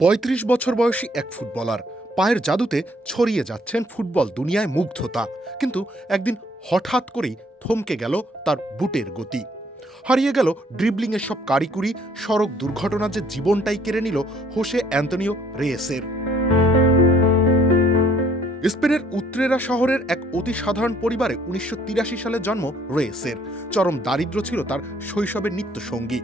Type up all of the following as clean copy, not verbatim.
৩৫ বছর বয়সী এক ফুটবলার পায়ের জাদুতে ছড়িয়ে যাচ্ছেন ফুটবল দুনিয়ায় মুগ্ধতা। কিন্তু একদিন হঠাৎ করেই থমকে গেল তার বুটের গতি। হারিয়ে গেল ড্রিবলিংয়ের সব কারিকুরি। সড়ক দুর্ঘটনা যে জীবনটাই কেড়ে নিল হোসে অ্যান্তোনিও রেয়েসের। স্পেনের উত্রেরা শহরের এক অতি সাধারণ পরিবারে ১৯৮৩ সালে জন্ম রেয়েসের। চরম দারিদ্র্য ছিল তার শৈশবের নিত্যসঙ্গী।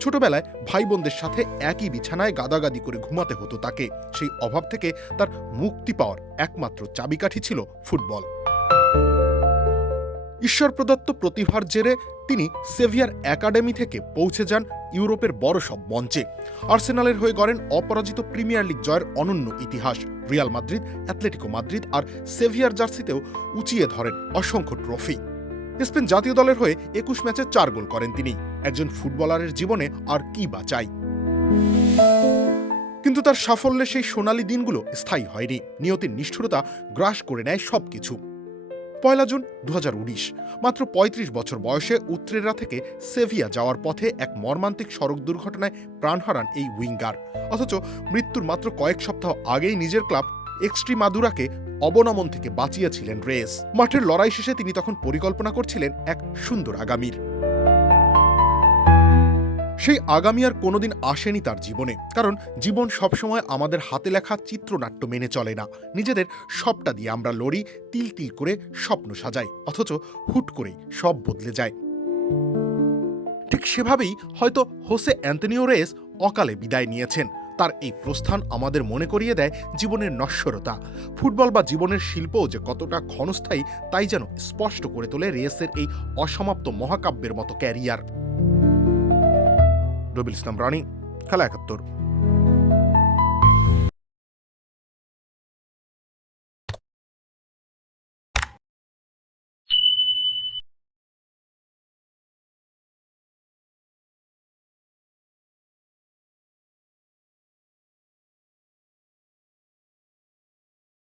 ছোটবেলায় ভাই বোনদের সাথে একই বিছানায় গাদাগাদি করে ঘুমাতে হতো তাকে। সেই অভাব থেকে তার মুক্তি পাওয়ার একমাত্র চাবিকাঠি ছিল ফুটবল। ঈশ্বর প্রদত্ত প্রতিভার জেরে তিনি সেভিয়ার একাডেমি থেকে পৌঁছে যান ইউরোপের বড় সব মঞ্চে। আর্সেনালের হয়ে গড়েন অপরাজিত প্রিমিয়ার লিগ জয়ের অনন্য ইতিহাস। রিয়াল মাদ্রিদ, অ্যাথলেটিকো মাদ্রিদ আর সেভিয়ার জার্সিতেও উঁচিয়ে ধরেন অসংখ্য ট্রফি। স্পেন জাতীয় দলের হয়ে ২১ ম্যাচে ৪ গোল করেন তিনি। একজন ফুটবলারের জীবনে আর কি বা চাই। কিন্তু তার সাফল্যে সেই সোনালী দিনগুলো স্থায়ী হয়নি। নিয়তির নিষ্ঠুরতা গ্রাস করে নেয় সবকিছু। ১ জুন ২০১৯, মাত্র ৩৫ বছর বয়সে উত্রেরা থেকে সেভিয়া যাওয়ার পথে এক মর্মান্তিক সড়ক দুর্ঘটনায় প্রাণ হারান এই উইঙ্গার। অথচ মৃত্যুর মাত্র কয়েক সপ্তাহ আগেই নিজের ক্লাব এক্সট্রিমাদুরাকে অবনমন থেকে বাঁচিয়েছিলেন রেস। মাঠের লড়াই শেষে তিনি তখন পরিকল্পনা করছিলেন এক সুন্দর আগামীর। সেই আগামী আর কোনোদিন আসেনি তার জীবনে। কারণ জীবন সবসময় আমাদের হাতে লেখা চিত্রনাট্য মেনে চলে না। নিজেদের সবটা দিয়ে আমরা লড়ি, তিল তিল করে স্বপ্ন সাজাই, অথচ হুট করেই সব বদলে যায়। ঠিক সেভাবেই হয়তো হোসে অ্যান্তোনিও রেস অকালে বিদায় নিয়েছেন। তার এই প্রস্থান আমাদের মনে করিয়ে দেয় জীবনের নশ্বরতা। ফুটবল বা জীবনের শিল্পও যে কতটা ক্ষণস্থায়ী তাই যেন স্পষ্ট করে তোলে রেসের এই অসমাপ্ত মহাকাব্যের মতো ক্যারিয়ার। রবিল ইসলাম রানী, খেলা ৭১।